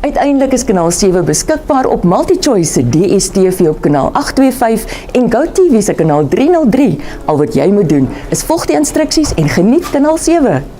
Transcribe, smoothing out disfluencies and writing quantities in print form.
Uiteindelik is kanaal 7 beskikbaar op MultiChoice se DStv op kanaal 825 en GoTV se kanaal 303. Al wat jy moet doen is volg die instruksies en geniet kanaal 7.